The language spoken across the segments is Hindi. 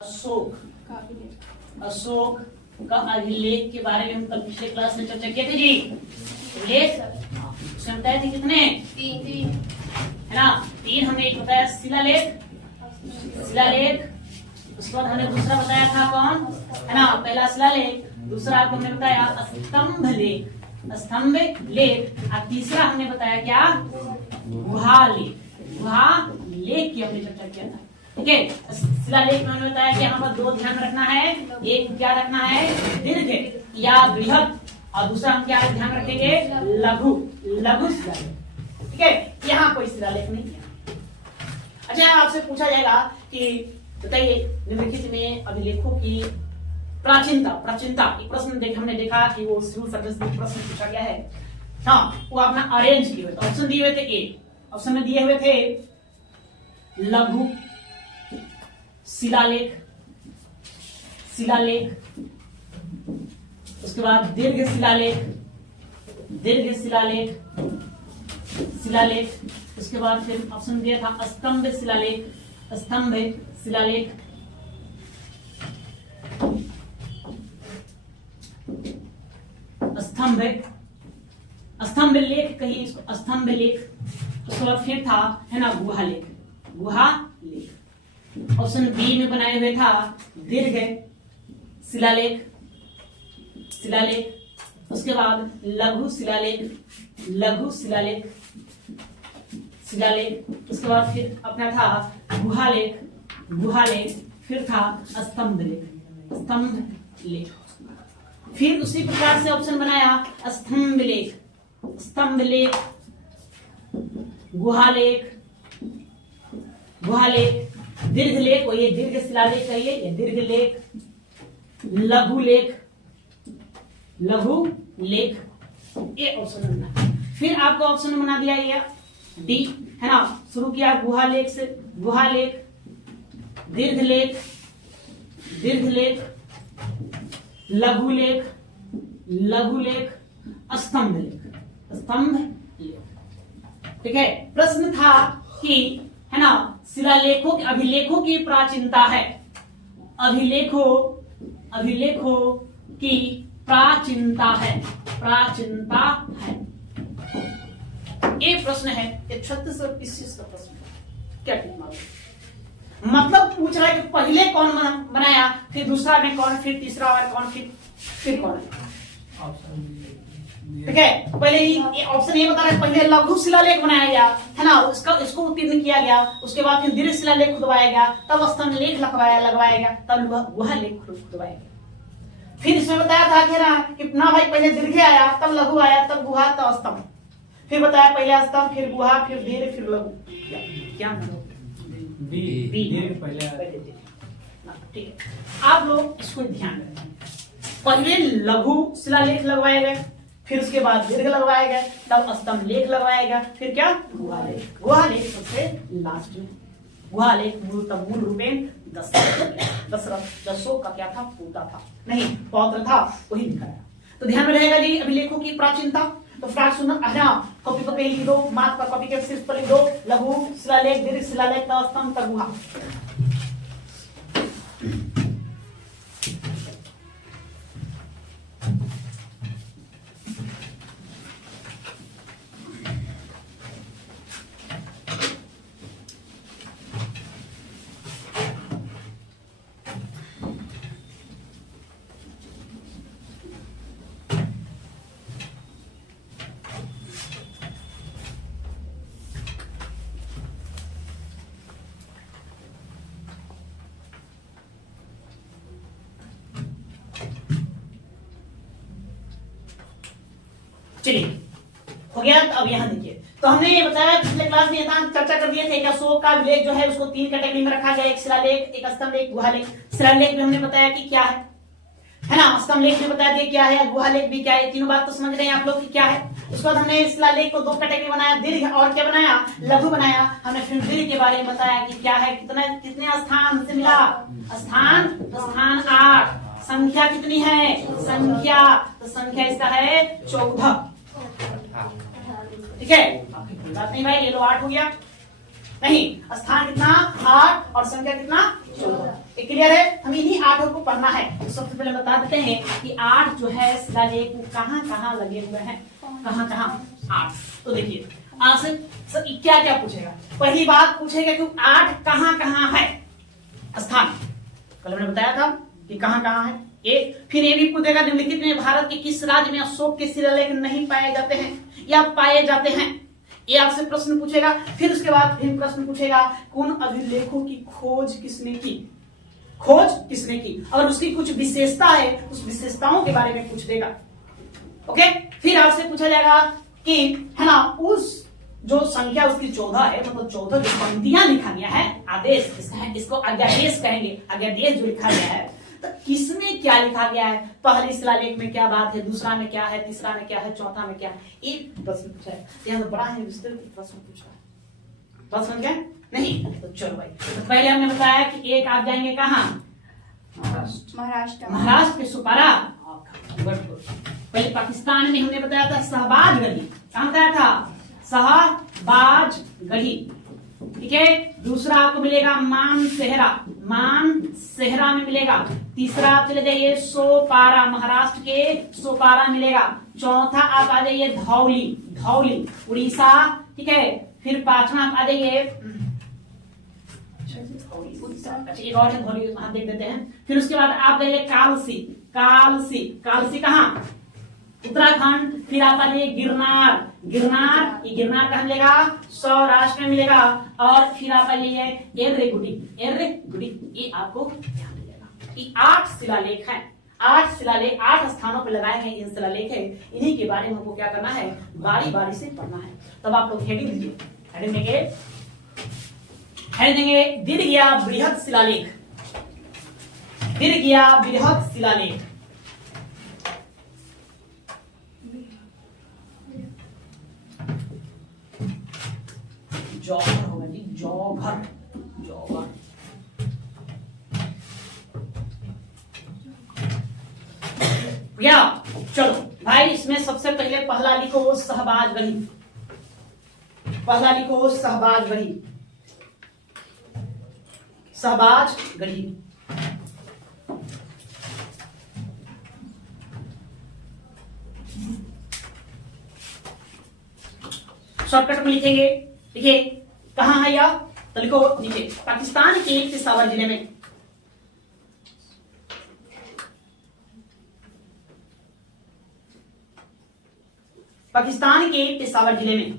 अशोक का अभिलेख के बारे में हम कल पिछले क्लास में चर्चा किए थे जी। लेख उसमें बताए थे कितने? तीन है ना। तीन हमने एक बताया शिलालेख, उसके बाद हमने दूसरा बताया था कौन है ना, पहला शिलालेख, दूसरा आपको हमने बताया स्तंभ लेख, और तीसरा हमने बताया क्या, गुहा लेख की हमने चर्चा किया था। ठीक है, शिलालेख में हमने बताया कि यहाँ पर दो ध्यान रखना है, एक क्या रखना है, दीर्घ या बृहद, और दूसरा हम क्या ध्यान रखेंगे, लघु शिलालेख। ठीक है, यहाँ कोई शिलालेख नहीं है। अच्छा, आपसे पूछा जाएगा कि बताइए निम्नलिखित में अभिलेखों की प्राचीनता एक प्रश्न हमने देखा कि वो सिविल सर्विस में प्रश्न पूछा गया है। हाँ, वो अपना अरेंज किए हुए ऑप्शन दिए हुए थे। ऑप्शन में दिए हुए थे लघु शिलालेख, उसके बाद दीर्घ शिलालेख, उसके बाद फिर ऑप्शन दिया था स्तंभ शिलालेख, स्तंभ लेख कहिए इसको, स्तंभ लेख। उसके बाद फिर था है ना गुहा लेख। ऑप्शन बी में बनाए हुए था दीर्घ शिलालेख, उसके बाद लघु शिलालेख, उसके बाद फिर अपना था गुहा लेख, फिर था स्तंभ लेख। फिर उसी प्रकार से ऑप्शन बनाया स्तंभ लेख, गुहा लेख, दीर्घ लेख, और ये दीर्घ शिलालेख कहिए, ये दीर्घ लेख, लघु लेख, ये ऑप्शन बना। फिर आपको ऑप्शन बना दिया ये डी है ना, शुरू किया गुहा लेख से, दीर्घ लेख, लघु लेख, स्तंभ लेख। ठीक है, प्रश्न था कि है ना शिलालेखों अभिलेखों की प्राचीनता है, अभिलेखों की प्राचीनता है। ये प्रश्न है, ये 36 और 25 का प्रश्न है। क्या ठीक मालूम, मतलब पूछ रहा है कि पहले कौन बनाया, फिर दूसरा में कौन, फिर तीसरा और कौन, फिर कौन है। ठीक है, पहले ही ऑप्शन ये बता रहा है, पहले लघु शिलालेख बनाया गया है ना, इसको उत्तीर्ण किया गया, उसके बाद फिर दीर्घ शिलालेख खुदवाया गया, तब स्तंभ लेख लगवाया गया, तब गुहा लेख खुदवाया गया। फिर इसमें बताया था कि ना भाई पहले दीर्घ आया, तब लघु आया, तब गुहा, तब स्तंभ। फिर बताया पहले स्तंभ, फिर गुहा, फिर दीर्घ, फिर लघु। क्या ठीक है, आप लोग इसको ध्यान रखें। पहले लघु शिलालेख लगवाए गए, फिर उसके बाद दीर्घ लगवाया गया, तब स्तंभ लेख लगवाया गया, फिर क्या, गुहा लेख सबसे लास्ट में। गुहा लेख मूल रूपेण दशरथ अशोक का क्या था, पोता था, नहीं पौत्र था, वही दिखाया। तो ध्यान में रहेगा जी अभिलेखों की प्राचीनता। तो फ्राक सुनना कॉपी पर लिख दो, मार्क पर कॉपी के शीर्ष पर लिख दो, लघु शिलालेख, दीर्घ शिलालेख, स्तंभ, गुहा। चलिए हो गया। तो अब यहाँ देखिए, तो हमने ये बताया पिछले क्लास में चर्चा कर दिए थे कि अशोक का अभिलेख जो है उसको तीन कैटेगरी में रखा गया, एक शिलालेख, एक स्तंभ लेख, गुहा लेख। शिलालेख में हमने बताया कि क्या है ना, स्तंभ लेख में बताया क्या है, गुहा लेख भी क्या है, तीनों बात तो समझ रहे हैं आप लोग कि क्या है। उसके बाद हमने शिलालेख को दो कैटेगरी बनाया, दीर्घ और क्या बनाया, लघु बनाया। हमने फिर दीर्घ के बारे में बताया कि क्या है, कितने स्थान से मिला, स्थान 8, संख्या कितनी है, तो संख्या इसका है 14। ठीक है, बात नहीं भाई, ये लो 8 हो गया। नहीं, स्थान कितना 8 और संख्या कितना 14। ये क्लियर है? हम इन्हीं 8 को पढ़ना है। तो सबसे पहले बता देते हैं कि 8 जो है शिलालेख कहाँ कहाँ लगे हुए हैं, कहाँ कहाँ 8। तो देखिए आपसे क्या क्या पूछेगा। पहली बात पूछेगा कि 8 कहाँ कहाँ है स्थान। कल मैंने बताया था कि कहाँ कहाँ है। एक फिर ये भी पूछेगा निम्नलिखित में भारत के किस राज्य में अशोक के शिलालेख नहीं पाए जाते हैं या पाए जाते हैं, ये आपसे प्रश्न पूछेगा। फिर उसके बाद फिर प्रश्न पूछेगा कौन अभिलेखों की खोज किसने की, खोज किसने की, और उसकी कुछ विशेषता है उस विशेषताओं के बारे में पूछ देगा। ओके, फिर आपसे पूछा जाएगा कि है ना उस जो संख्या उसकी 14 है, मतलब 14 जो पंक्तियां लिखा गया है, आदेश इसको अध्यादेश कहेंगे, अध्यादेश जो लिखा गया है, तो किसमें क्या लिखा गया है, पहले शिलालेख में क्या बात है, दूसरा में क्या है, तीसरा में क्या है, चौथा में क्या है, एक प्रश्न पूछा है। यहाँ तो बड़ा है विस्तृत प्रश्न पूछा है। बात समझ गए? नहीं तो चलो भाई, तो पहले हमने बताया कि एक आप जाएंगे कहाँ, महाराष्ट्र के सुपारा। पहले पाकिस्तान में हमने बताया था शहबाज गढ़ी, कहाँ बताया था, शहबाज गढ़ी, ठीक है। दूसरा आपको मिलेगा मानसेहरा, मानसेहरा में मिलेगा। तीसरा आप चले जाइए सोपारा, महाराष्ट्र के सोपारा मिलेगा। चौथा आप आ जाइए धौली, धौली उड़ीसा, ठीक है। फिर पांचवा आप आ जाइए, अच्छा एक और है धौली, वहां देख देते हैं। फिर उसके बाद आप जाइए कालसी, कालसी, कालसी कहाँ, उत्तराखंड। फिर आप आ जाइए गिरनार, गिरनार, ये गिरनार कहाँ मिलेगा, सौराष्ट्र में मिलेगा। और फिर आप आ जाइए एर्रेगुडी, एर्रेगुडी, ये आपको ध्यान मिलेगा। ये 8 शिलालेख हैं, 8 शिलालेख 8 स्थानों पर लगाए गए इन शिलालेख है। इन्हीं के बारे में हमको क्या करना है, बारी बारी से पढ़ना है। तब आप लोग हेडिंग दीजिए, हेडिंग देंगे, हेडिंग देंगे दीर्घिया बृहद शिलालेख, दीर्घिया बृहद शिलालेख। जौहर होगा जी, जौहर, जौहर। या चलो भाई, इसमें सबसे पहले पहला लिखो शहबाज गढ़ी, पहला लिखो शहबाज गढ़ी, शहबाज गढ़ी। शॉर्टकट में लिखेंगे, देखिए कहां है यह, तो लिखो नीचे, पाकिस्तान के पेशावर जिले में, पाकिस्तान के पेशावर जिले में।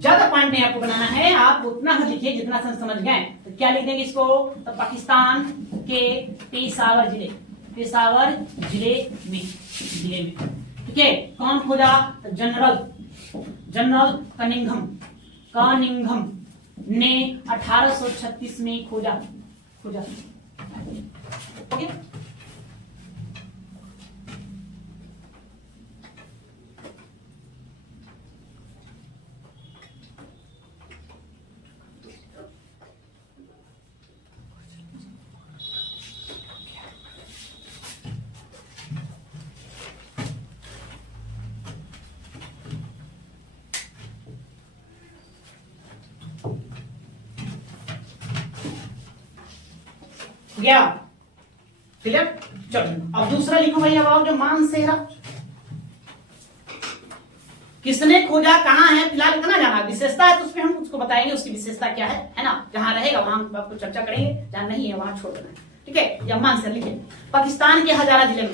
ज्यादा पॉइंट नहीं आपको बनाना है, आप उतना ही लिखिए जितना समझ गए। तो क्या लिख देंगे इसको, तो पाकिस्तान के पेशावर जिले, पेशावर जिले में, जिले में, ठीक है। कौन खोजा, तो जनरल, जनरल कनिंघम, कनिंघम ने 1836 में खोजा, खोजा, ओके। गया क्लियर। चलो अब दूसरा लिखो भाई, अब जो मानसेहरा किसने खोजा, कहां है, फिलहाल इतना जाना, विशेषता है तो उसमें हम उसको बताएंगे उसकी विशेषता क्या है ना। जहां रहेगा वहां हम आपको चर्चा करेंगे, जहां नहीं है वहां छोड़ देना है, ठीक है। या मानसेहरा लिखे, पाकिस्तान के हजारा जिले में,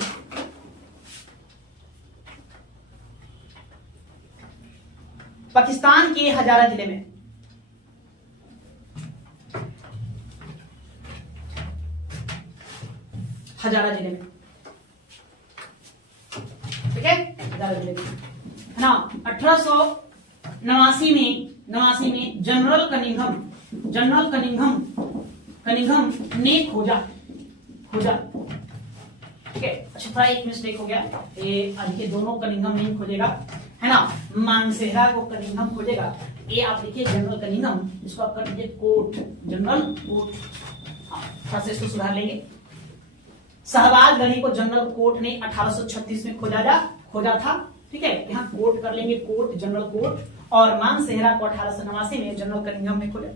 पाकिस्तान के हजारा जिले में, हजारा जिले में, ठीक है, हजारा जिले में है ना। 1889 में general Cunningham, general Cunningham, Cunningham ने खोजा, खोजा, ठीक है। अच्छा था, एक मिस्टेक हो गया, ये आगे दोनों कनिंघम नहीं खोजेगा, है ना। मानसेहरा को कनिंघम खोजेगा, ये आप लिखिए जनरल कनिंघम, इसको आप कर दीजिए कोट, जनरल कोट। हाँ, थोड़ा सा इसको सुधार लेंगे। शहबाज गढ़ी को जनरल कोर्ट ने 1836 में खोजा था, ठीक है, यहाँ कोट कर लेंगे, कोट जनरल कोट, और मानसेहरा को 1889 में जनरल कनिंघम में खोले।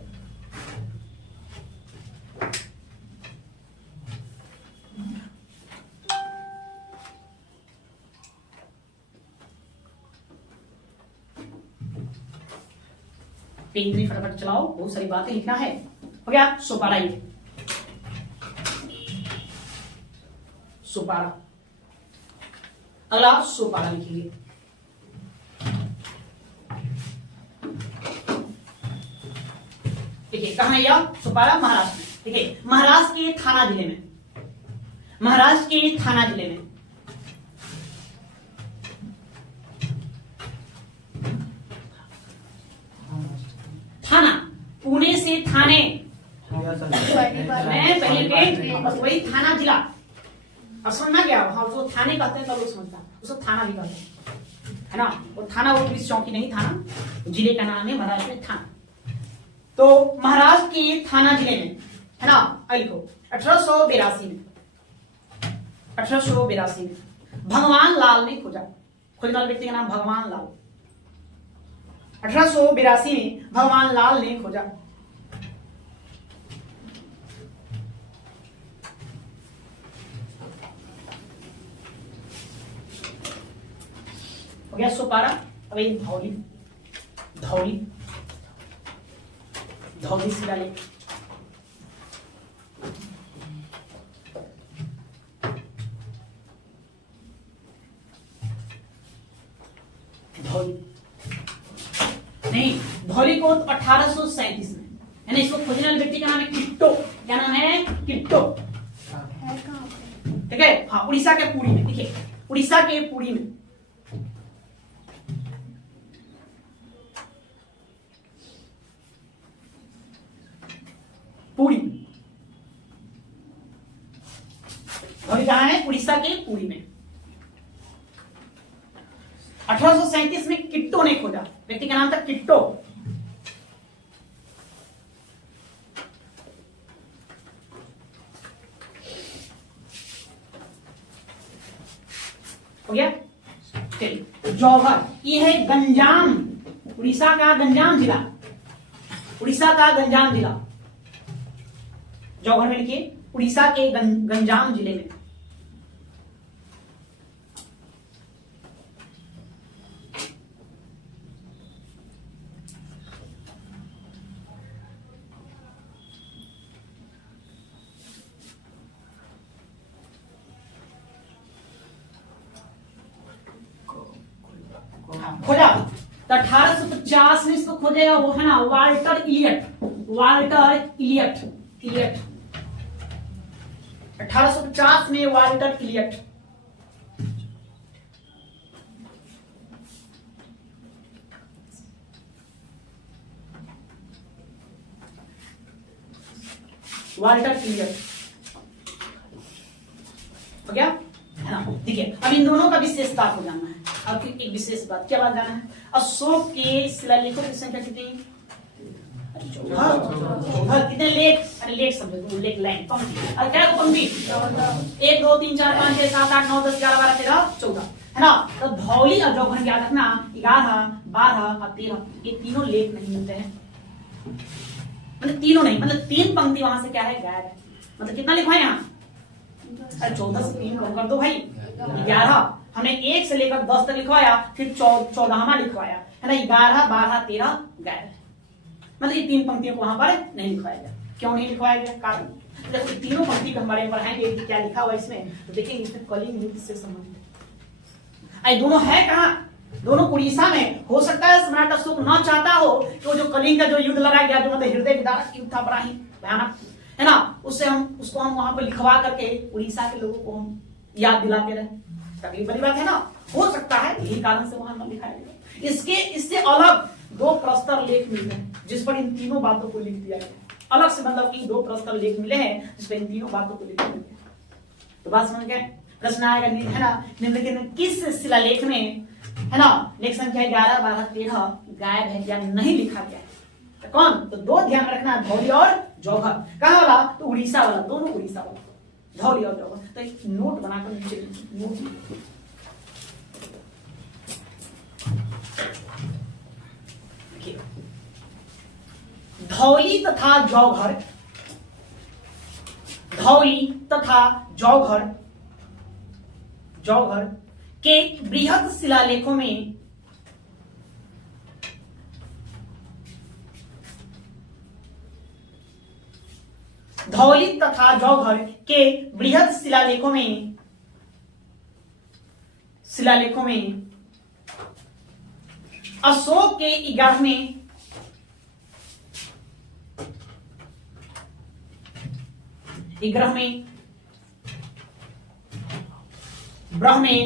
पेन भी फटाफट चलाओ, बहुत सारी बातें लिखना है। हो गया सोपारा, ये सोपारा। अगला सोपारा लिखिए। देखिए कहां है यह सोपारा? महाराष्ट्र में। देखिए महाराष्ट्र के थाना जिले में, महाराष्ट्र के थाना जिले में थाना, पुणे से थाने मैं पहले पे बस वही थाना जिला। अब समझना क्या, वहां उसको थाने कहते हैं, तब लोग समझता है उसको थाना भी कहते हैं, है ना। वो थाना वो पुलिस चौकी नहीं, थाना जिले का नाम है महाराष्ट्र में थाना। तो महाराष्ट्र के थाना जिले में, है ना, लिखो 1882 में, 1882 में भगवान लाल ने खोजा। खोजने वाले व्यक्ति का नाम भगवान लाल। 1882 में भगवान लाल ने खोजा। हो गया सोपारा। अब ये धौली, धौली, धौली शिलालेख। धौली नहीं, धौली को 1837 में, है ना। इसको खोजने वाले व्यक्ति का नाम है किट्टो। क्या नाम है? किट्टो। ठीक है, हाँ, उड़ीसा के पुरी में। देखिए उड़ीसा के पुरी में, पुरी। धौली कहां है? उड़ीसा के पुरी में। 1837 में किट्टो ने खोजा। व्यक्ति का नाम था किट्टो। हो गया। चलिए जौहर, ये है गंजाम, उड़ीसा का गंजाम जिला, उड़ीसा का गंजाम जिला। जौहर में लिखिए, उड़ीसा के गंजाम जिले में। खोजा तो 1850 में इसको खोजेगा वो, है ना, Walter Elliot. Walter Elliot, Elliot 1850 में वाल्टर इलियट। वाल्टर इलियट हो गया, है ना। देखिए अब इन दोनों का विशेषता को जानना है। अब एक विशेष बात, क्या बात जानना है? अशोक के शिलालेखों की संख्या कितनी? कितने लेख? अरे लेख समझो, लेख लाइन पंक्ति। और क्या पंक्ति? 1 2 3 4 5 6 7 8 9 10 11 12 13 14, है ना। तो धौली और जौहर याद रखना, 11 12 और 13 ये तीनों लेख नहीं मिलते हैं। मतलब तीनों नहीं, मतलब 3 पंक्ति वहां से क्या है? गायब है। मतलब कितना लिखवाए यहाँ? 14 से 3 कम कर दो भाई, 11। हमने 1 से लेकर 10 तक लिखवाया, फिर 14वां लिखवाया, है ना। 11 12 13 गायब है। मतलब ये 3 पंक्तियों को वहां पर नहीं लिखवाया गया। क्यों नहीं लिखवाया गया? कारण जब तीनों पंक्ति के हमारे पढ़ाएंगे कि क्या लिखा हुआ इसमें, तो देखेंगे इसमें कलिंग युद्ध से संबंधित। आई दोनों है कहाँ? दोनों उड़ीसा में। हो सकता है सम्राट अशोक न चाहता हो तो जो कलिंग का जो युद्ध लड़ा गया, जो मतलब हृदय विदारक युद्ध था, बड़ा ही भयानक, है ना, उससे हम उसको हम वहां पर लिखवा करके उड़ीसा के लोगों को हम याद दिलाते रहे। तकलीफ वाली बात है ना। हो सकता है यही कारण से वहां न लिखाया गया। इससे अलग 2 प्रस्तर लेख मिलते हैं जिस पर इन तीनों बातों को लिख दिया गया। अलग से मतलब कि 2 प्रस्तर लेख मिले हैं जिस पर इन तीनों बातों को लिख दिया गया। तो बात समझ गए? प्रश्न आएगा, है ना, निम्नलिखित किस शिलालेख में, है ना, लेख संख्या 11 12 13 गायब है या नहीं लिखा गया है? तो कौन? तो 2 ध्यान रखना, धौली और जौहर। कहां वाला? तो उड़ीसा वाला, दोनों उड़ीसा वाला, धौली और जौहर। तो एक नोट बनाकर नीचे नोट धौली तथा जौघर, धौली तथा जौघर, जौघर के बृहद शिलालेखों में धौली तथा जौघर के बृहद शिलालेखों में अशोक के 11वें ब्रह्मे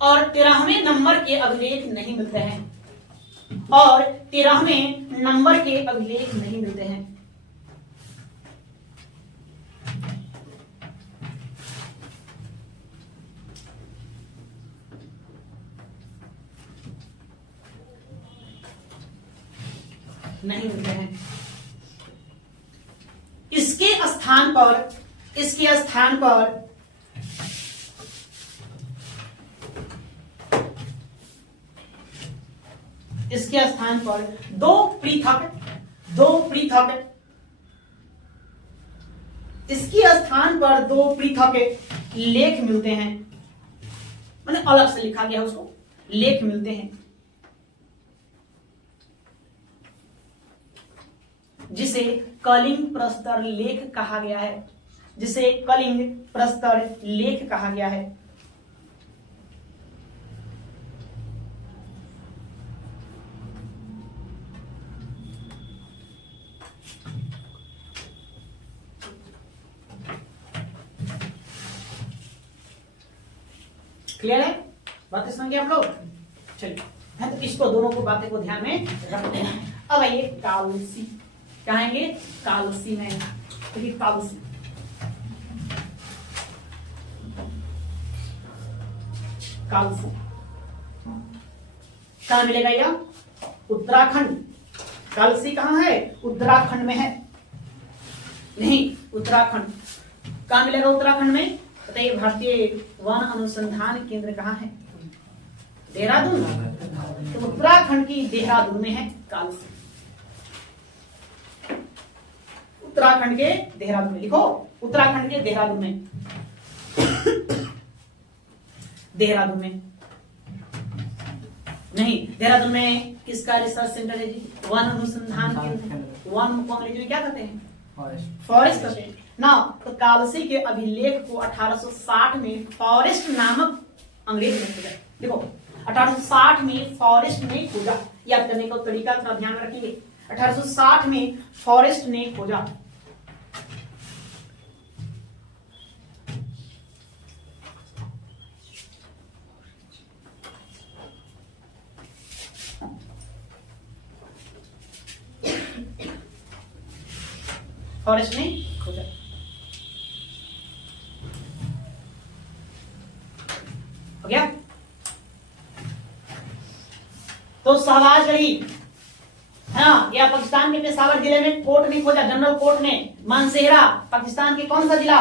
और 13वें नंबर के अभिलेख नहीं मिलते हैं, और 13वें नंबर के अभिलेख नहीं मिलते हैं। नहीं मिलते हैं। इसके स्थान पर दो पृथक लेख मिलते हैं, मैंने अलग से लिखा गया उसको, लेख मिलते हैं, जिसे कलिंग प्रस्तर लेख कहा गया है, जिसे कलिंग प्रस्तर लेख कहा गया है। क्लियर है? बातें समझ गए आप लोग? चलिए, तो इसको दोनों को बातें को ध्यान में रखते हैं। अब आइए कालसी, कहेंगे कालसी में, देखिए कालसी, कालसी कहां मिलेगा? यह उत्तराखंड। कालसी कहां है? उत्तराखंड में है। नहीं, उत्तराखंड कहां मिलेगा? उत्तराखंड में। बताइए, भारतीय वन अनुसंधान केंद्र कहाँ है? देहरादून। तो उत्तराखंड की देहरादून में है कालसी। उत्तराखंड के देहरादून में लिखो, उत्तराखंड के देहरादून में, देहरादून में नहीं, देहरादून में किसका रिसर्च सेंटर है जी? वन अनुसंधान केंद्र। वन को अंग्रेजी में क्या कहते हैं? फॉरेस्ट कहते हैं ना। तो कालसी के अभिलेख को 1860 में फॉरेस्ट नामक अंग्रेज ने खोजा। देखो, 1860 में फॉरेस्ट ने खोजा। याद करने का तरीका थोड़ा ध्यान में रखिए। 1860 में फॉरेस्ट ने खोजा। फॉरेस्ट ने खोजा। हो गया? तो शहबाज अली है ना, या पाकिस्तान के पेशावर जिले में कोर्ट ने खोजा, जनरल कोर्ट ने। मानसेहरा पाकिस्तान के कौन सा जिला?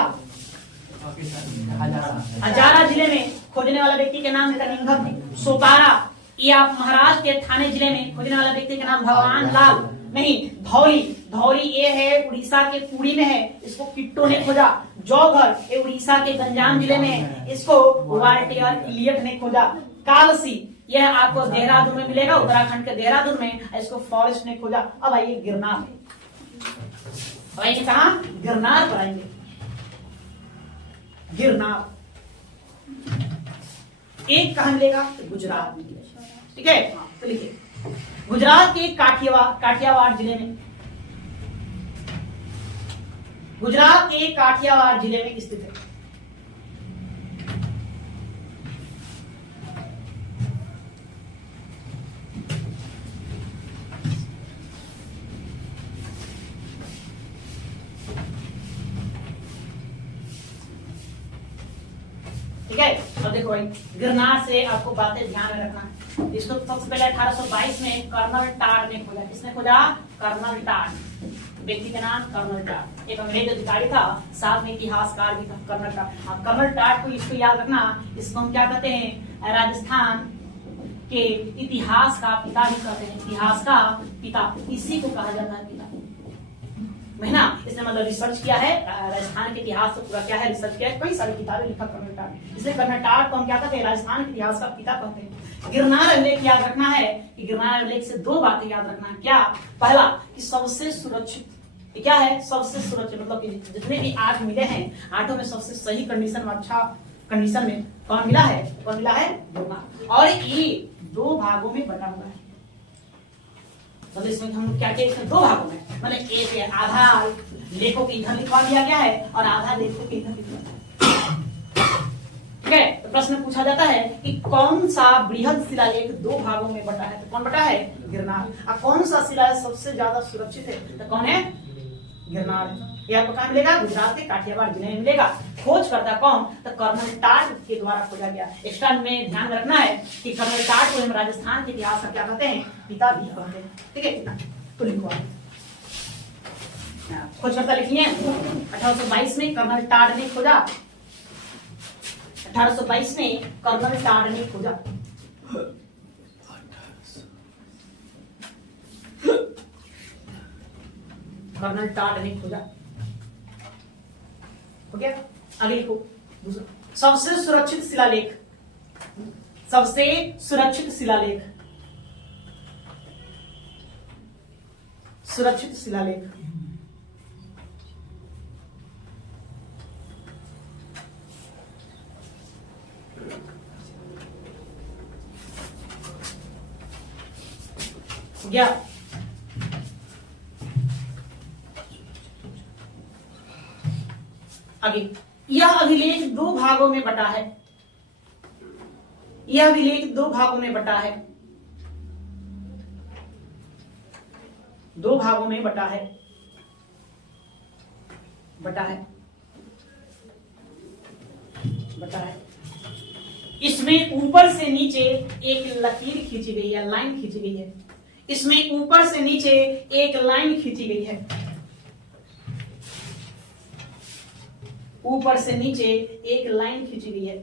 हजारा जिले में खोजने वाला व्यक्ति के नाम है सोपारा। या महाराष्ट्र के ठाणे जिले में खोजने वाला व्यक्ति का नाम भगवान लाल। नहीं, धौली, धौली ये है उड़ीसा के पुरी में है, इसको किट्टो ने खोजा। जौघर ये उड़ीसा के गंजाम जिले में है, इसको वाल्टियर इलियट ने खोजा। कालसी यह आपको देहरादून में मिलेगा, उत्तराखंड के देहरादून में, इसको फॉरेस्ट ने खोजा। अब आइए गिरनार, अब आइए कहा? गिरनार पर आएंगे। गिरनार एक कहां मिलेगा? गुजरात में मिलेगा। ठीक है, तो लिखिए, गुजरात के काठियावाड़ जिले में, गुजरात के काठियावाड़ जिले में स्थित है। ठीक है, अब देखो भाई, गिरनार से आपको बातें ध्यान में रखना है। इसको सबसे पहले 1822 में कर्नल टाड ने खोजा। किसने खोजा? Colonel Tod. व्यक्ति का नाम कर्नल टाट। एक अंग्रेज अधिकारी था, साथ में इतिहासकार भी था कर्नल टाट। हाँ, कर्नल टाट को इसको याद रखना, इसको हम क्या कहते हैं, राजस्थान के इतिहास का पिता भी कहते हैं। इतिहास का पिता, इसी को कहा जाता है पिता। है ना, इसने मतलब रिसर्च किया है राजस्थान के इतिहास से, पूरा क्या है रिसर्च किया है, कई सारी किताबें लिखा कर्नल टाट। इसलिए कर्नल टाट को हम क्या कहते हैं, राजस्थान के इतिहास का पिता कहते हैं। गिरनार अभिलेख याद रखना है कि गिरनार अभिलेख से दो बातें याद रखना है। क्या? पहला कि सबसे सुरक्षित, क्या है सबसे सुरक्षित, मतलब कि जितने भी 8 मिले हैं, 8 में सबसे सही कंडीशन में, अच्छा कंडीशन में कौन मिला है? गिरनार। और ये 2 भागों में बटा हुआ है। तो इसमें हम क्या क्या, इसमें 2 भागों में, मतलब एक है आधा लेखों के इधर लिखवा दिया गया है और आधा लेखों के इधर लिखवा दिया है। ठीक है, तो प्रश्न पूछा जाता है कि कौन सा बृहद शिलालेख 2 भागों में बटा है? तो कौन बटा है? गिरनार। और कौन सा शिलालेख सबसे ज्यादा सुरक्षित है? तो कौन है? गिरनार। ये आपको कहाँ मिलेगा? गुजरात के काठियावाड़ जिले में मिलेगा। खोज करता कौन? तो कर्नल टाट के द्वारा खोजा गया। एक्स्ट्रा में ध्यान रखना है कि कर्नल टाट को हम राजस्थान के इतिहास का क्या कहते हैं? पिता भी कहते हैं। ठीक है, तो लिखो खोज करता लिखिए। 1822 में कर्नल टाट ने खोजा। 1822 में कर्नल टाट ने खोजा। कर्नल टाट ने खोजा। हो गया? आगे लिखो दूसरा, सबसे सुरक्षित शिलालेख। सबसे सुरक्षित शिलालेख, सुरक्षित शिलालेख। गया? आगे, यह अभिलेख 2 भागों में बटा है। यह अभिलेख 2 भागों में बटा है। 2 भागों में बटा है। बटा है, बटा है। इसमें ऊपर से नीचे एक लकीर खींची गई है, लाइन खींची गई है। इसमें ऊपर से नीचे एक लाइन खींची गई है। ऊपर से नीचे एक लाइन खींची गई है।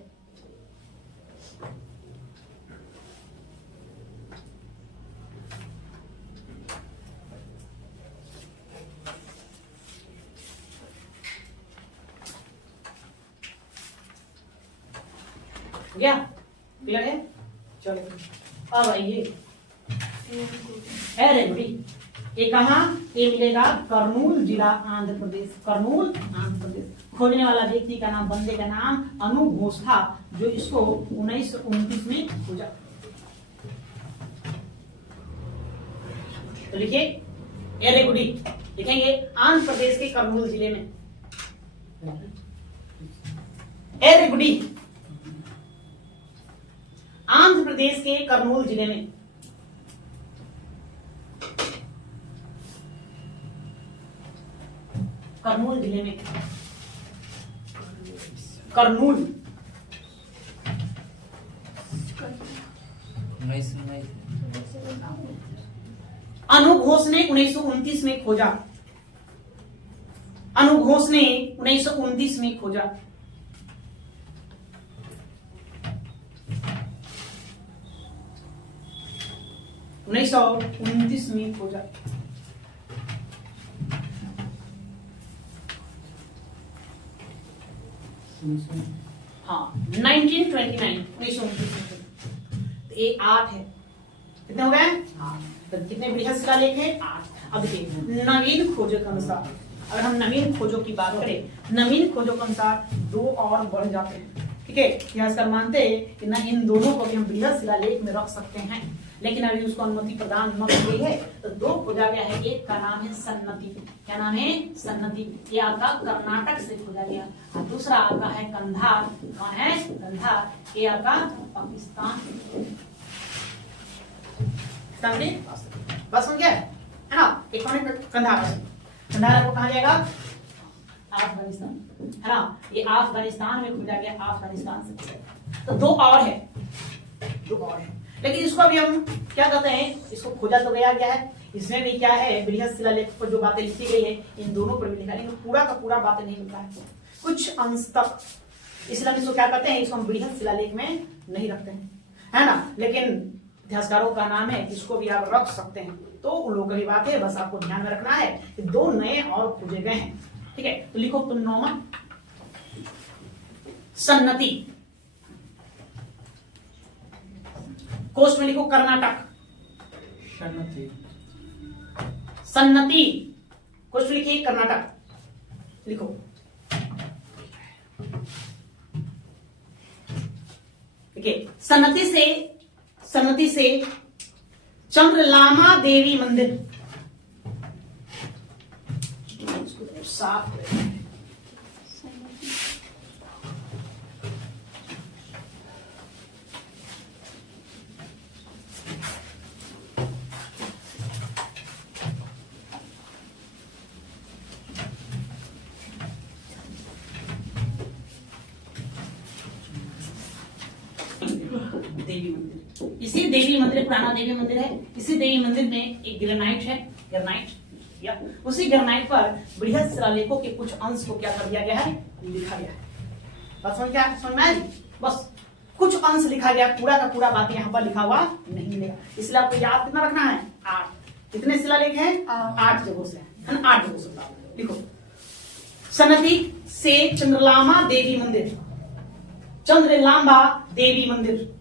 गया? क्लियर है? चलो अब आइए, अरे भाई ये कहा? ये मिलेगा कर्नूल जिला आंध्र प्रदेश। कर्नूल आंध्र प्रदेश। खोजने वाला व्यक्ति का नाम, बंदे का नाम अनु घोष था, जो इसको 1929 में खोजा। तो लिखिए एरेगुडी, लिखेंगे आंध्र प्रदेश के कर्नूल जिले में। एरेगुडी आंध्र प्रदेश के कर्नूल जिले में। कर्नूल जिले में, कर्नूल। अनु घोष ने 1929 में खोजा। अनु घोष ने 1929 में खोजा। 1929 में खोजा। हाँ 1929 ये 8 है। कितने हो गए? तो कितने बृहद शिलालेख है? 8। अब देखिए नवीन खोजों के अनुसार, अगर हम नवीन खोजों की बात करें, नवीन खोजों के अनुसार 2 और बढ़ जाते हैं। ठीक है, इतिहासकार मानते हैं कि न इन दोनों को भी हम बृहद शिलालेख में रख सकते हैं, लेकिन अभी उसको अनुमति प्रदान न की गई है। तो 2 खोजा गया है। एक का नाम है सन्नति। क्या नाम है? सन्नति। ये आपका कर्नाटक से खोजा गया। और दूसरा आपका है कंधार। कौन है? कंधार। ये आपका पाकिस्तान। बस हो गया है ना? एक कौन है? कंधार। कंधार आपको कहा जाएगा? अफगानिस्तान, है ना? ये अफगानिस्तान में खोजा गया। अफगानिस्तान से। तो 2 और है, 2 और है, लेकिन इसको अभी हम क्या कहते हैं? इसको खोजा तो गया है, इसमें भी क्या है, बृहद शिलालेख पर जो बातें लिखी गई है इन दोनों पर भी लिखा है, लेकिन पूरा का पूरा बातें नहीं मिलता है, कुछ अंश तक, इसलिए हम इसको क्या कहते हैं, इसको हम बृहद शिलालेख में नहीं रखते हैं, है ना। लेकिन इतिहासकारों का नाम है, इसको भी आप रख सकते हैं, तो उन लोगों की बात है, बस आपको ध्यान में रखना है कि 2 नए और खोजे गए हैं, ठीक है। तो लिखो पुनर्नौमा सन्नति, कोष्ठ में लिखो कर्नाटक, सन्नति कोष्ठ में लिखिए कर्नाटक लिखो, देखिए सन्नति से चंद्रलामा देवी मंदिर, साफ देवी मंदिर, इसी देवी मंदिर, पुराना देवी मंदिर है, इसी देवी मंदिर में एक ग्रेनाइट है, ग्रेनाइट, या उसी ग्रेनाइट पर बृहद शिलालेखों के कुछ अंश को क्या कर दिया गया है, लिखा गया है। बस समझ में आई, बस कुछ अंश लिखा गया, पूरा का पूरा बात यहाँ पर लिखा हुआ नहीं मिलेगा, इसलिए आपको याद कितना रखना है, 8। कितने शिलालेख हैं, 8 जगहों से, है ना, 8 जगहों से लिखो। सन्नति से चंद्रलामा देवी मंदिर, चंद्रलांबा देवी मंदिर,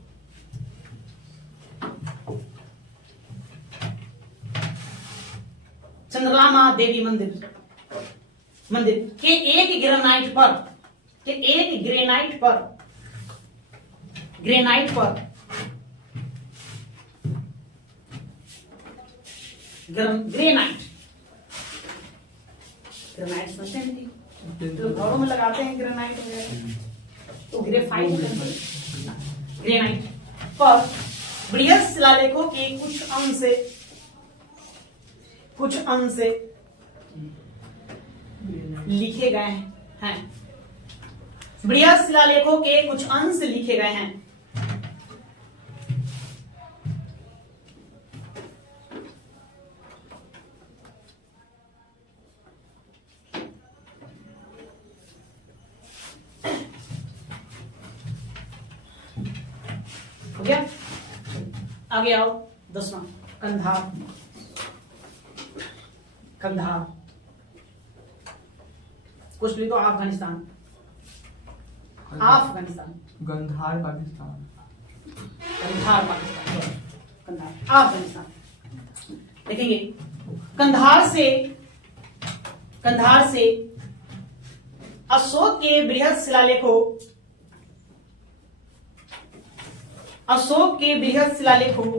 चंद्रलामा देवी मंदिर, मंदिर के एक ग्रेनाइट पर, के एक ग्रेनाइट पर, ग्रेनाइट पर, ग्रेनाइट, ग्रेनाइट समझते हैं, तो घरों में लगाते हैं ग्रेनाइट वगैरह, तो ग्रेफाइट, ग्रेनाइट पर बृहद शिलालेखों के कुछ अंश लिखे गए हैं, बृहद शिलालेखों के कुछ अंश लिखे गए हैं, हो गया। आगे आओ, 10वां कंधार, कंधार कुछ लिखो, अफगानिस्तान, अफगानिस्तान, गंधार पाकिस्तान, कंधार पाकिस्तान, कंधार अफगानिस्तान, देखेंगे कंधार से अशोक के बृहद शिलालेखों, अशोक के बृहद शिलालेखों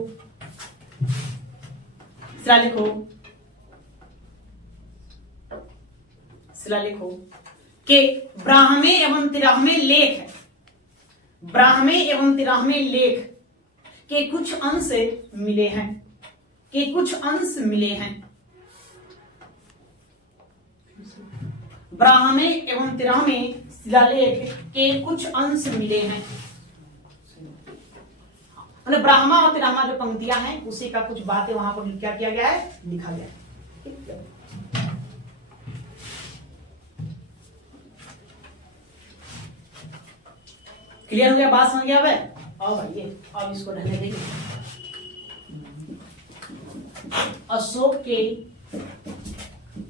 के ब्राह्मे एवं 13वें लेख, ब्राह्मे एवं 13वें लेख के कुछ अंश मिले हैं, के कुछ अंश मिले हैं, ब्राह्मे एवं 13वें शिलालेख के कुछ अंश मिले हैं, मतलब ब्राह्मा और 13वां जो पंक्तियां हैं उसी का कुछ बातें वहां पर क्या किया गया है, लिखा गया है। क्लियर हो गया, बात समझ गया भाई? आओ भाई, ये अब इसको रहने देंगे। अशोक के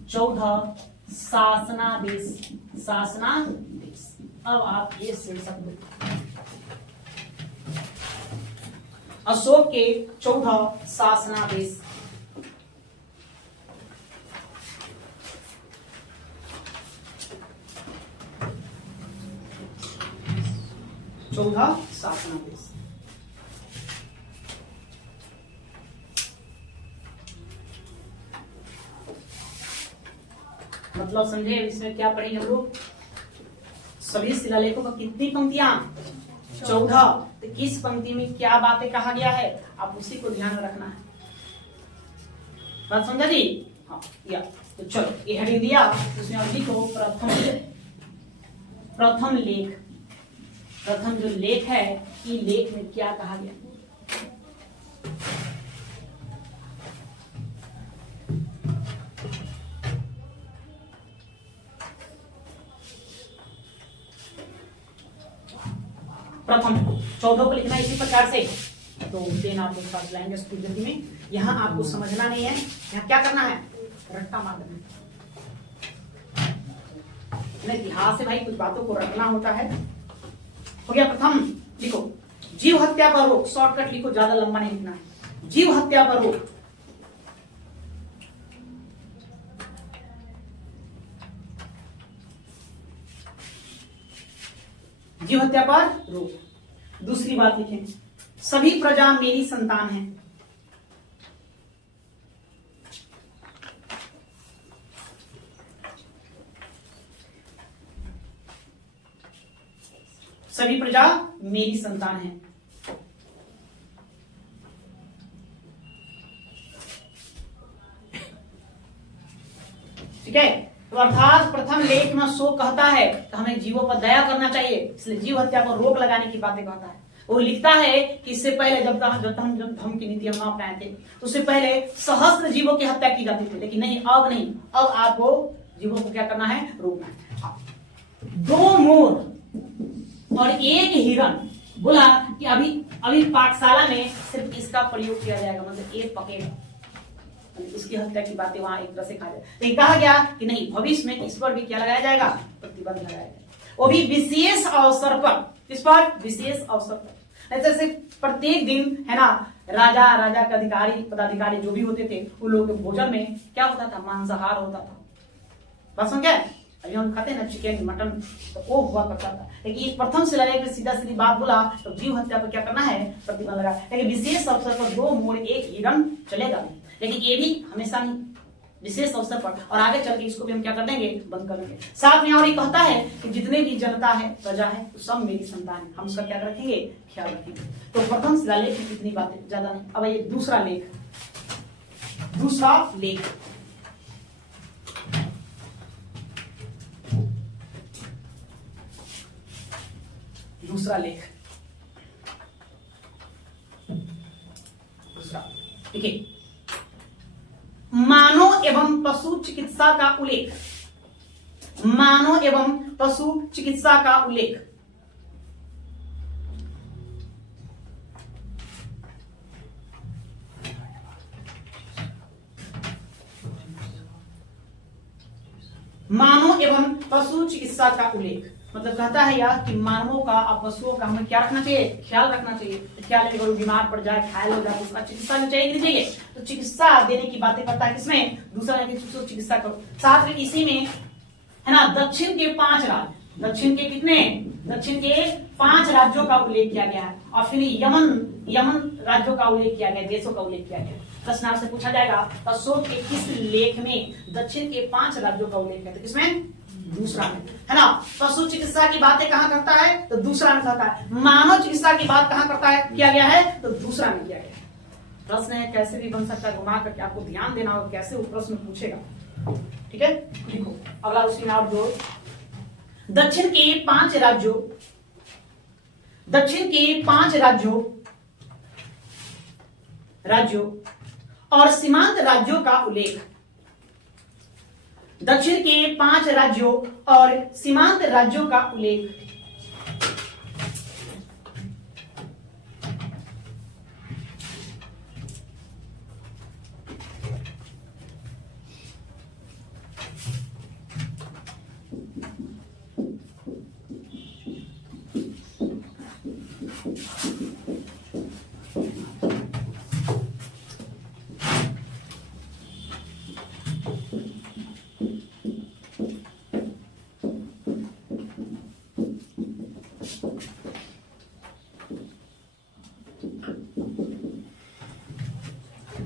14 शासनादेश, शासनादेश, अब आप ये शीर्षक दो, अशोक के 14 शासनादेश, शासनादेश, मतलब समझे इसमें क्या पढ़ेंगे हम लोग, सभी शिलालेखों का कितनी पंक्तियां, 14, तो किस पंक्ति में क्या बातें कहा गया है, आप उसी को ध्यान में रखना है। बात समझा जी? हाँ, या तो चलो ये हेडिंग दिया, उसमें आप लिखो प्रथम लेख, प्रथम जो लेख है, कि लेख में क्या कहा गया। प्रथम 14 को लिखना है इसी प्रकार से। तो 10 आपके पास लाएंगे स्पीड गति में। यहाँ आपको समझना नहीं है, यहाँ क्या करना है, रट्टा मार देना। इतिहास से भाई कुछ बातों को रटना होता है। हो गया प्रथम, लिखो जीव हत्या पर रोक, शॉर्टकट लिखो, ज्यादा लंबा नहीं लिखना है। जीव हत्या पर रोक, जीव हत्या पर रोक। दूसरी बात लिखें, सभी प्रजा मेरी संतान है। सभी प्रजा मेरी संतान है। ठीक है, तो अर्थात प्रथम लेख में सो कहता है तो हमें जीवों पर दया करना चाहिए, इसलिए जीव हत्या पर रोक लगाने की बातें कहता है। वो लिखता है कि इससे पहले जब धर्म की नीति हम अपनाए थे तो उससे पहले सहस्त्र जीवों की हत्या की जाती थी, लेकिन नहीं, अब नहीं, अब आपको जीवों को क्या करना है, रोकना है। 2 मोर और 1 हिरण, बोला कि अभी पाठशाला में सिर्फ इसका प्रयोग किया जाएगा, मतलब 1 पकेगा, उसकी हत्या की बातें वहां एक तरह से कहा जाए। लेकिन कहा गया कि नहीं, भविष्य में इस पर भी क्या लगाया जाएगा, प्रतिबंध लगाया जाएगा, वो भी विशेष अवसर पर। किस पर, विशेष अवसर पर। ऐसे प्रत्येक दिन है ना, राजा के अधिकारी पदाधिकारी जो भी होते थे उन लोगों के भोजन में क्या होता था, मांसाहार होता था। बात समझ गए, अभी हम खाते हैं ना चिकन मटन, तो वो हुआ करता था। लेकिन प्रथम शिलालेख में सीधा सीधी बात बोला तो जीव हत्या पर क्या करना है, प्रतिबंध लगा। लेकिन विशेष अवसर पर 2 मोर 1 हिरण चलेगा, लेकिन ये भी हमेशा नहीं, विशेष अवसर पर। और आगे चल के इसको भी हम क्या कर देंगे, बंद कर देंगे। साथ में और ये कहता है कि जितने भी जनता है, प्रजा है, तो सब मेरी संतान है, हम उसका क्या रखेंगे, ख्याल रखेंगे। तो प्रथम शिलालेख की कितनी बातें, ज्यादा नहीं। अब ये दूसरा लेख, दूसरा लेख दूसरा, ठीक है। मानव एवं पशु चिकित्सा का उल्लेख, मानव एवं पशु चिकित्सा का उल्लेख। मानव एवं पशु चिकित्सा का उल्लेख मतलब कहता है यार कि मानवों का और पशुओं का हमें क्या रखना चाहिए, ख्याल रखना चाहिए। ख्याल है कि बीमार पड़ जाए, घायल हो जाए, उसका चिकित्सा भी चाहिए कि नहीं चाहिए, तो चिकित्सा देने की बातें करता है। किसमें, दूसरा है कि चिकित्सा करो। साथ में इसी में है ना, दक्षिण के 5 राज्य, दक्षिण के कितने, दक्षिण के 5 राज्यों का उल्लेख किया गया है। और फिर यमन राज्यों का उल्लेख किया गया, देशों का उल्लेख किया गया। प्रश्न आपसे पूछा जाएगा अशोक के किस लेख में दक्षिण के 5 राज्यों का उल्लेख है, तो किसमें, दूसरा में, है ना। पशु चिकित्सा की बातें कहां करता है, तो दूसरा में करता है। मानव चिकित्सा की बात कहां करता है, किया गया है, तो दूसरा में किया गया। प्रश्न है कैसे भी बन सकता है, घुमा करके आपको ध्यान देना होगा कैसे वो प्रश्न पूछेगा। ठीक है, देखो अगला उसी में आप जो दक्षिण के 5 राज्यों, दक्षिण के 5 राज्यों और सीमांत राज्यों का उल्लेख, दक्षिण के 5 राज्यों और सीमांत राज्यों का उल्लेख।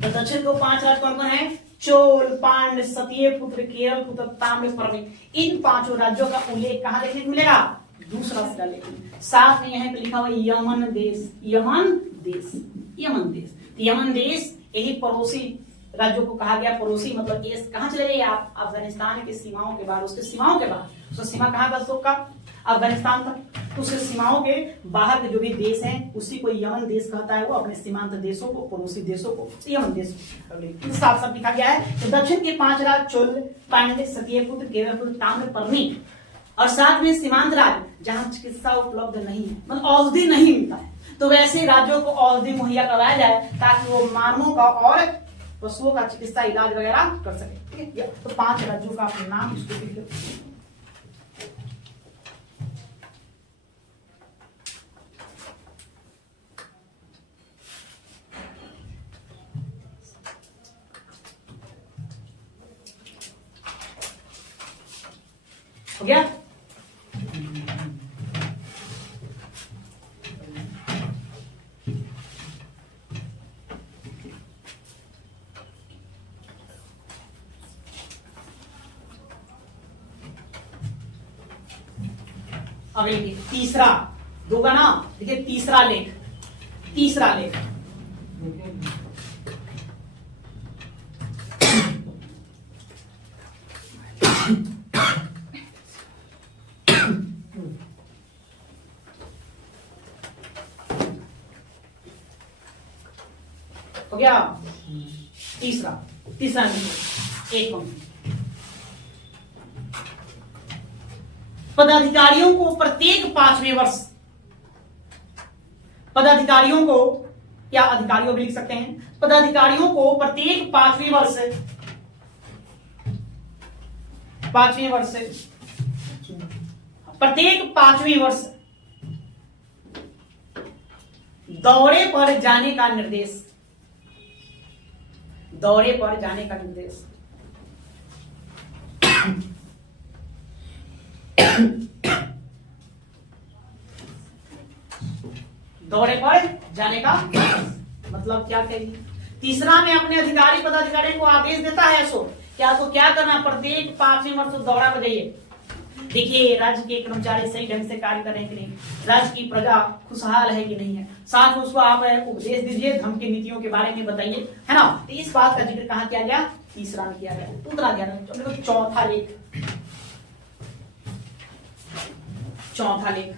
दक्षिण को 5 राज्य कौन कौन है, चोल, पांड्य, सतीय पुत्र, केरल पुत्र, ताम्र पर्णी। इन 5 राज्यों का उल्लेख कहां देखने को मिलेगा, दूसरा शिलालेख में। साथ में यहाँ पे लिखा हुआ यमन देश, यमन देश, यमन देश। यमन देश यही पड़ोसी राज्यों को कहा गया। पड़ोसी मतलब ये कहां चले जाइए आप, अफगानिस्तान की सीमाओं के बाहर, उसके सीमाओं के बाहर, उसका सीमा कहां का अशोक का, अफगानिस्तान तक। तो उसके सीमाओं के बाहर के जो भी देश हैं उसी को यमन देश कहता है। वो अपने सीमांत देशों को, पड़ोसी देशों को यमन देश साफ साफ लिखा गया है। तो दक्षिण के 5 राज्य चोल, पांड्य, सतीय पुत्र, केरल पुत्र, ताम्र पर्णी, और साथ में सीमांत राज्य जहां चिकित्सा उपलब्ध नहीं है, मतलब औषधि नहीं मिलता है, तो वैसे राज्यों को औषधि मुहैया करवाया जाए ताकि वो मानवों का और पशुओं का चिकित्सा इलाज वगैरह कर सके। ठीक है, तो 5 राज्यों का अपना नाम इसको लिख लो। हो गया? अब देखिए तीसरा, दो का नाम देखिए, तीसरा लेख, तीसरा लेख हो गया। तीसरा, तीसरा लेख, एक पंक्ति। पदाधिकारियों को प्रत्येक 5वें वर्ष, पदाधिकारियों को, या अधिकारियों भी लिख सकते हैं, पदाधिकारियों को प्रत्येक 5वें वर्ष, 5वें वर्ष, प्रत्येक 5वें वर्ष दौरे पर जाने का निर्देश, दौरे पर जाने का निर्देश दौरे पर जाने का मतलब क्या कहेगी? तीसरा में अपने अधिकारी पदाधिकारी को आदेश देता है ऐसो कि आपको क्या करना, प्रत्येक 5वें वर्ष दौरा पर जाइए। देखिए राज्य के कर्मचारी सही ढंग से कार्य कर रहे हैं कि नहीं, राज्य की प्रजा खुशहाल है कि नहीं है, साथ में उसको आप उपदेश दीजिए, धर्म की नीतियों के बारे में बताइए, है ना। तो इस बात का जिक्र कहाँ किया गया? तीसरा में किया गया। उतरा गया चौथा लेख, चौथा लेख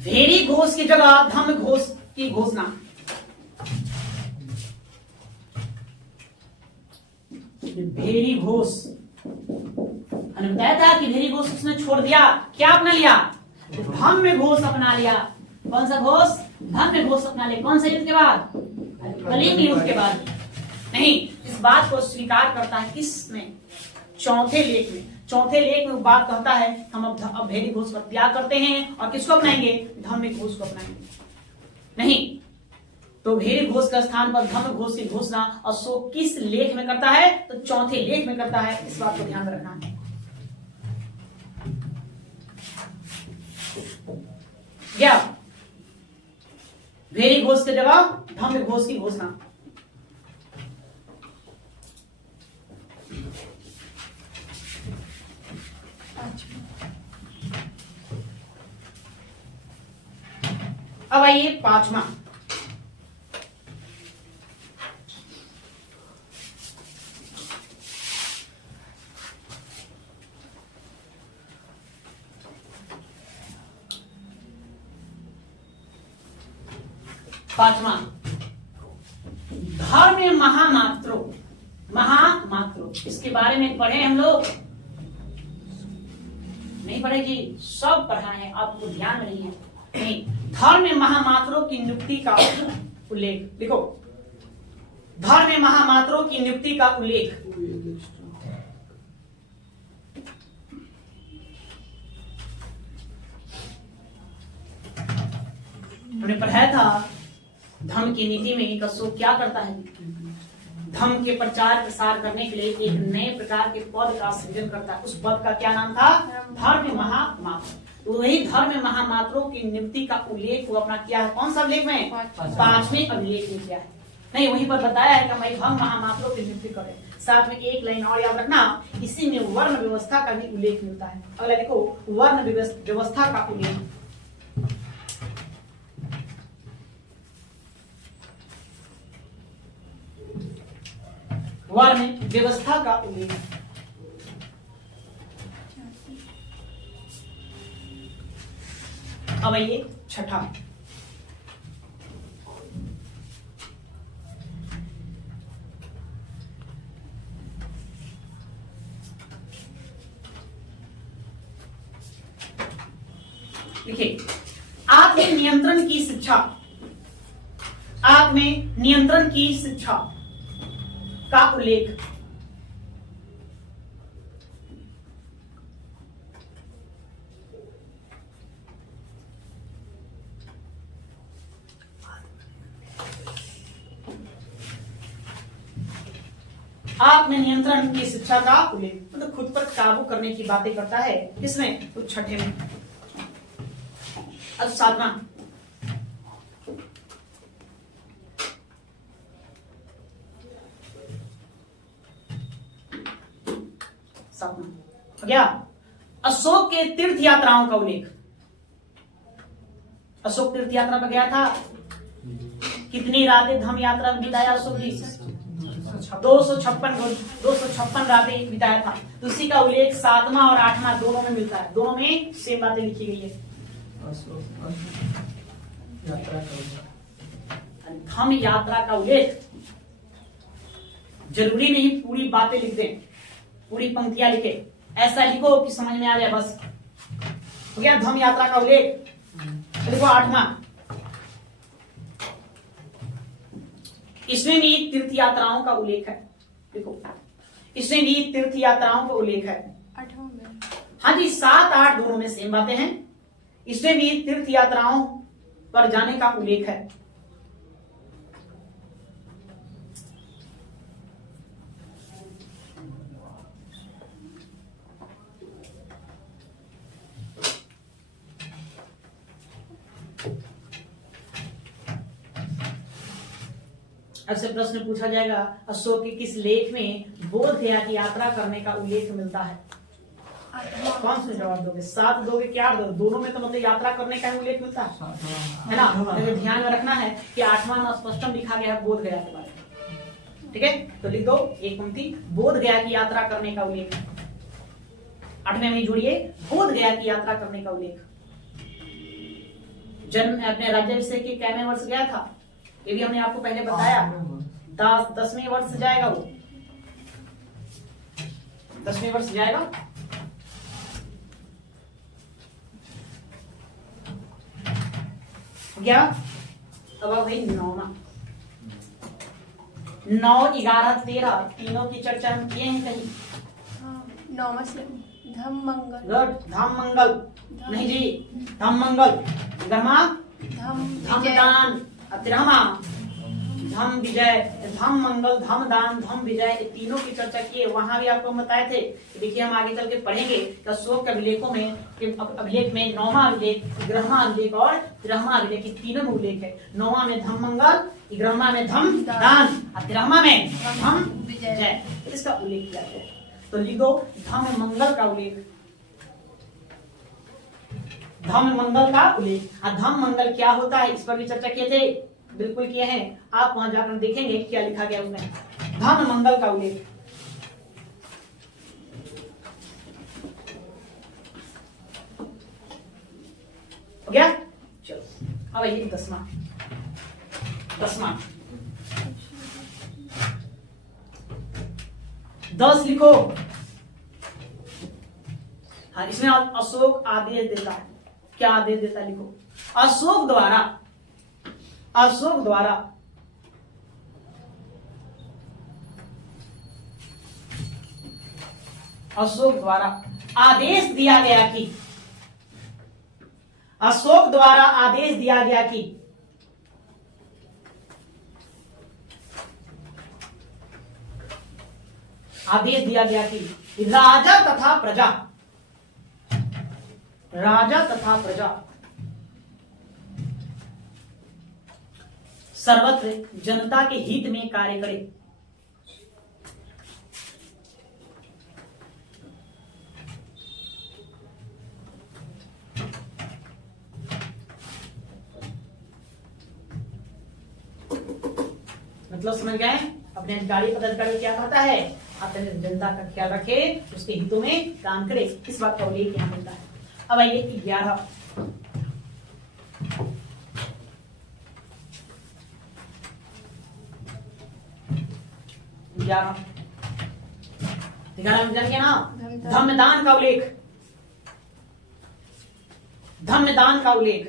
भेरी घोष की जगह धम्म घोष की घोषणा। भेरी घोष, हमने बताया था कि भेरी घोष उसने छोड़ दिया, क्या अपना लिया? धम्म घोष अपना लिया। कौन सा घोष? धम्म घोष अपना लिया। कौन सा युद्ध के बाद? कलिंग युद्ध के बाद। नहीं, इस बात को स्वीकार करता है किसमें? चौथे लेख में। चौथे लेख में वो बात कहता है हम अब भेरी घोष का त्याग करते हैं और किसको अपनाएंगे? धम्म घोष को अपनाएंगे। नहीं, तो भेरी घोष का स्थान पर धम्म घोष की घोषणा और सो किस लेख में करता है? तो चौथे लेख में करता है। इस बात को ध्यान में रखना है। क्या भेरी घोष की जगह धम्म घोष की घोषणा। अब आइए 5वां, धर्म महामात्रो। महामात्रो इसके बारे में पढ़े हम लोग? नहीं पढ़े जी, सब पढ़ा है, आपको ध्यान में नहीं है। नहीं, धर्म महामात्रों की नियुक्ति का उल्लेख लिखो। धर्म महामात्रों की नियुक्ति का उल्लेख। हमने पढ़ाया था धर्म की नीति में कसो क्या करता है? धर्म के प्रचार प्रसार करने के लिए एक नए प्रकार के पद का सृजन करता है। उस पद का क्या नाम था? धर्म महामात्र। वही धर्म महामात्रों की नियुक्ति का उल्लेख वो अपना किया है। कौन सा अभिलेख में? 5वें अभिलेख में किया है। नहीं, वहीं पर बताया है कि मैं धर्म महामात्रों की नियुक्ति करें। साथ में एक लाइन और याद रखना, इसी में वर्ण व्यवस्था का भी उल्लेख मिलता है। अगला देखो, वर्ण व्यवस्था का उल्लेख। वर्ण व्यवस्था का उल्लेख। अब आइए छठा, देखिए, आत्म नियंत्रण की शिक्षा, आत्म नियंत्रण की शिक्षा का उल्लेख। आत्म नियंत्रण की शिक्षा का उल्लेख, मतलब खुद पर काबू करने की बातें करता है। किसमें? तो छठे में। अब सातवां, क्या? अशोक के तीर्थ यात्राओं का उल्लेख। अशोक तीर्थ यात्रा पर गया था। कितनी रातें धम्म यात्रा में बिताया अशोक जी? 256 रातें बिताया था। उसी का उल्लेख 7वां और 8वां दोनों में मिलता है। दोनों में सेम बातें लिखी गई है। धम्म यात्रा का उल्लेख, जरूरी नहीं पूरी बातें लिख दें, पूरी पंक्तियां लिखे, ऐसा लिखो कि समझ में आ जाए बस। हो गया धम्म यात्रा का उल्लेख। देखो 8वां, इसमें भी तीर्थ यात्राओं का उल्लेख है। देखो, इसमें भी तीर्थ यात्राओं का उल्लेख है। 8वां में, हाँ जी, 7, 8 दोनों में सेम बातें हैं। इसमें भी तीर्थ यात्राओं पर जाने का उल्लेख है। ऐसे प्रश्न पूछा जाएगा, अशोक के किस लेख में बोध गया की यात्रा करने का उल्लेख मिलता है? 8वां, कौन से जवाब दोगे? 7 दोगे कि 8 दोगे? दोनों में तो मतलब यात्रा करने का उल्लेख मिलता है ना। लेकिन ध्यान में रखना है कि 8वां में स्पष्टम लिखा गया है बोध गया के बारे में। ठीक है, तो लिख दो एक पंक्ति, बोध गया की यात्रा करने का उल्लेख। 8वें में जोड़िए, बोध गया की यात्रा करने का उल्लेख। जन्म अपने राज्याभिषेक के कैवें वर्ष गया था? ये भी हमने आपको पहले बताया। 10वें वर्ष जाएगा वो, 10वें वर्ष जाएगा। क्या? अब भाई 9वां, 9, 11, 13 तीनों की चर्चा हम किए हैं कहीं? हाँ, 9वां से धम्म मंगल, गुड, धम्म मंगल नहीं जी, धम्म मंगल। 11वां धम्म दान, 13वां धम्म विजय। धम्म मंगल, धम्म दान, धम्म विजय, ये तीनों की चर्चा की है। वहां भी आपको बताए थे कि देखिए हम आगे चल के पढ़ेंगे कि अशोक के अभिलेखों में, अभिलेख में 9वां अभिलेख, 11वां अभिलेख और 13वां अभिलेख, तीनों में उल्लेख है। 9वां में धम्म मंगल, 11वां में धम्म दान और 13वां में धम्म विजय, इसका उल्लेख किया है। तो लिख दो धम्म मंगल का उल्लेख, धम्म मंगल का उल्लेख। धम्म मंगल क्या होता है इस पर भी चर्चा किए थे, बिल्कुल किए हैं। आप वहां जाकर देखेंगे क्या लिखा गया उसमें, धम्म मंगल का उल्लेख। हो गया? चलो अब आइए 10वां, 10 लिखो। हाँ, इसमें अशोक आदेश देता है। क्या आदेश देता है? लिखो, अशोक द्वारा आदेश दिया गया कि, अशोक द्वारा आदेश दिया गया कि राजा तथा प्रजा सर्वत्र जनता के हित में कार्य करे। मतलब समझ गए? अपने अधिकारी पदाधिकारी क्या करता है? अपने जनता का ख्याल रखे, उसके हितों में काम करे, इस बात का उल्लेख यहाँ मिलता है। अब आइए 11, में जान गया ना, धम्म दान का उल्लेख। धम्मदान का उल्लेख,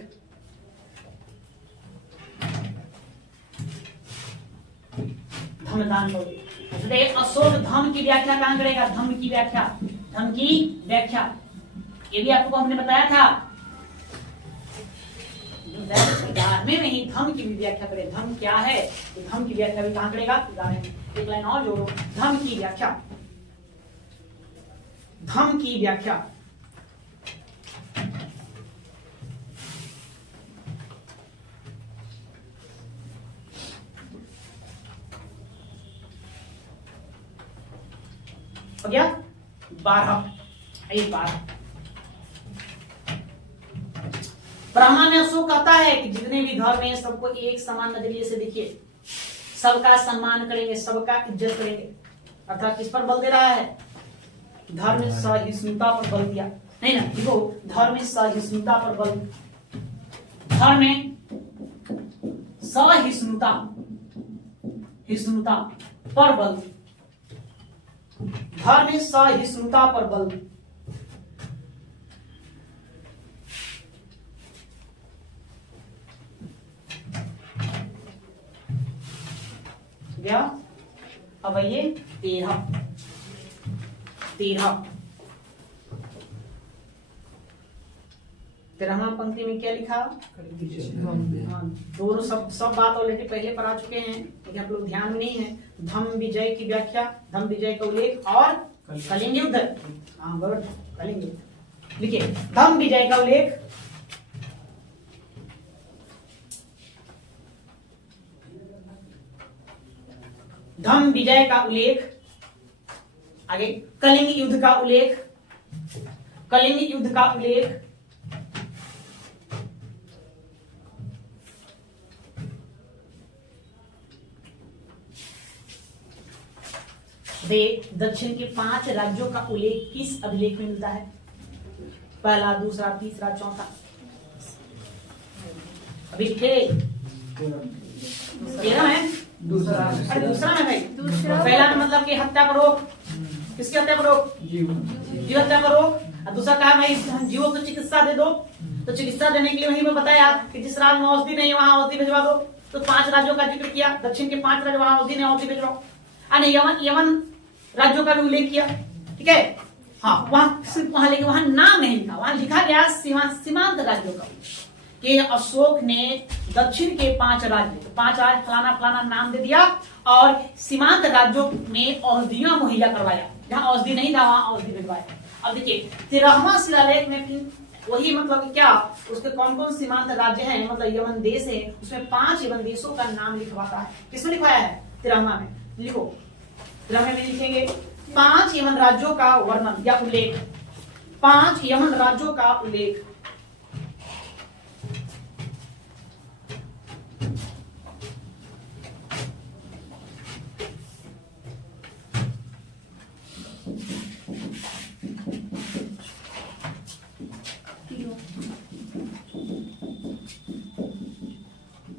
धम्मदान का उल्लेख। अशोक धम्म की व्याख्या कहां करेगा? धम्म की व्याख्या, धम्म की व्याख्या ये भी आपको हमने बताया था। 11वें में ही धम्म की भी व्याख्या करें। धम्म क्या है? तो धम्म की व्याख्या भी कहां करेगा? 11वें में। एक लाइन और जोड़ो, धम्म की व्याख्या, धम्म की व्याख्या। हो गया 12। 12 ब्रह्मा में अशोक कहता है कि जितने भी धर्म है सबको एक समान नजरिए से देखिए, सबका सम्मान करेंगे, सबका इज्जत करेंगे। अर्थात किस पर बल दे रहा है? धर्म में सहिष्णुता पर बल दिया, नहीं ना, देखो धर्म में सहिष्णुता पर बल, धर्म में सहिष्णुता, हिष्णुता पर बल, धर्म में सहिष्णुता पर बल। गया। अब ये 13वां पंक्ति में क्या लिखा? दोनों सब बात ऑलरेडी पहले पर आ चुके हैं, लेकिन आप लोग ध्यान में नहीं है। धम्म विजय की व्याख्या, धम्म विजय का उल्लेख और कलिंग युद्ध। हाँ गुड, कलिंग युद्ध लिखिए। धम्म विजय का उल्लेख, धम्म विजय का उल्लेख, आगे कलिंग युद्ध का उल्लेख, कलिंग युद्ध का उल्लेख, दक्षिण के 5 राज्यों का उल्लेख किस अभिलेख में मिलता है? पहला, दूसरा, तीसरा, चौथा। अभी थे 13 है, दूसरा। अरे दूसरा है भाई। दूसरा। पहला का मतलब कि हत्या पर रोक, किसकी हत्या पर रोक? जीव हत्या पर रोक। और दूसरा कहा भाई जीवों को चिकित्सा दे दो, तो चिकित्सा देने के लिए वहीं में बताया कि जिस राज्य में औषधि नहीं वहां औषधि भिजवा दो। तो 5 राज्यों का जिक्र किया, दक्षिण के 5 राज्य वहां औषधि नहीं, औषधि भिजवाओ। यमन राज्यों का भी उल्लेख किया, ठीक है। हाँ वहां लेकिन वहां नाम नहीं लिखा, वहां लिखा गया सीमांत राज्यों का, कि अशोक ने दक्षिण के 5 राज्य, 5 राज्य फलाना फलाना नाम दे दिया और सीमांत राज्यों में औषधियां मुहैया करवाया, जहां औषधि नहीं था वहां औषधि भिजवाया। अब देखिए 13वां शिलालेख में वही मतलब क्या, उसके कौन कौन सीमांत राज्य हैं, मतलब यमन देश है, उसमें 5 यमन देशों का नाम लिखवाता है। किसमें लिखवाया है? 13वां में। लिखो 13वें में लिखेंगे 5 यमन राज्यों का वर्णन या उल्लेख, 5 यमन राज्यों का उल्लेख।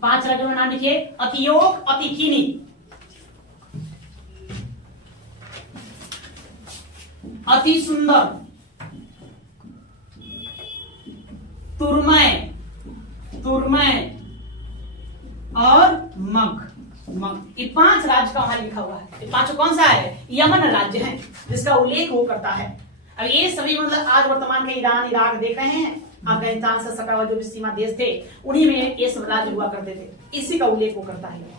पांच राज्यों में नाम लिखिए। अतियोग, अतिकिनी, अति सुंदर, तुरमय, तुरमय और मग। ये 5 राज्य का वहां लिखा हुआ है। ये 5 कौन सा है? यमन राज्य है, जिसका उल्लेख वो करता है। अब ये सभी मतलब आज वर्तमान के ईरान, इराक देख रहे हैं, अफगानिस्तान से सटा हुआ जो भी सीमा देश थे, उन्हीं में ये सब राज्य हुआ करते थे। इसी का उल्लेख वो करता है।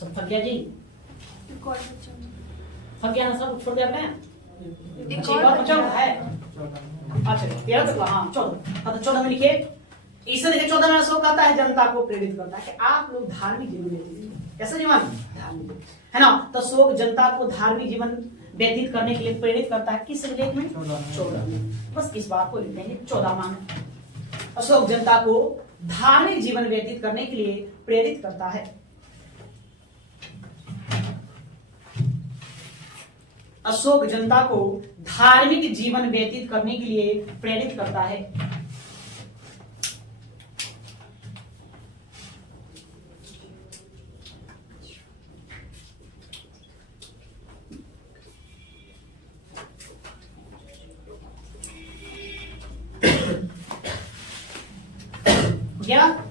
सब थक गया जी? थक गया ना? सब छोड़ दिया आपने? अच्छा एक और बचा हुआ है। अच्छा 13 तक, हाँ 14। हाँ तो 14 में लिखिए। ईश्वर देखिए 14 में अशोक कहता है जनता को प्रेरित करता है कि आप लोग धार्मिक जीवन व्यतीत, कैसा जीवन? धार्मिक, है ना। तो अशोक जनता को धार्मिक जीवन व्यतीत करने के लिए प्रेरित करता है। किस लेख में? 14 में। बस इस बात को लिख देंगे 14वां में। अशोक जनता को धार्मिक जीवन व्यतीत करने के लिए प्रेरित करता है। अशोक जनता को धार्मिक जीवन व्यतीत करने के लिए प्रेरित करता है। गया।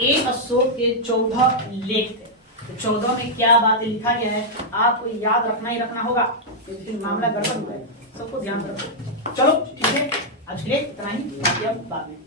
एक अशोक के 14 लेख थे, तो 14 में क्या बातें लिखा गया है आपको याद रखना ही रखना होगा, क्योंकि फिर मामला गड़बड़ हो जाएगा। सबको ध्यान रखो। चलो ठीक है, आज के लिए इतना ही, बाकी अब बाद में।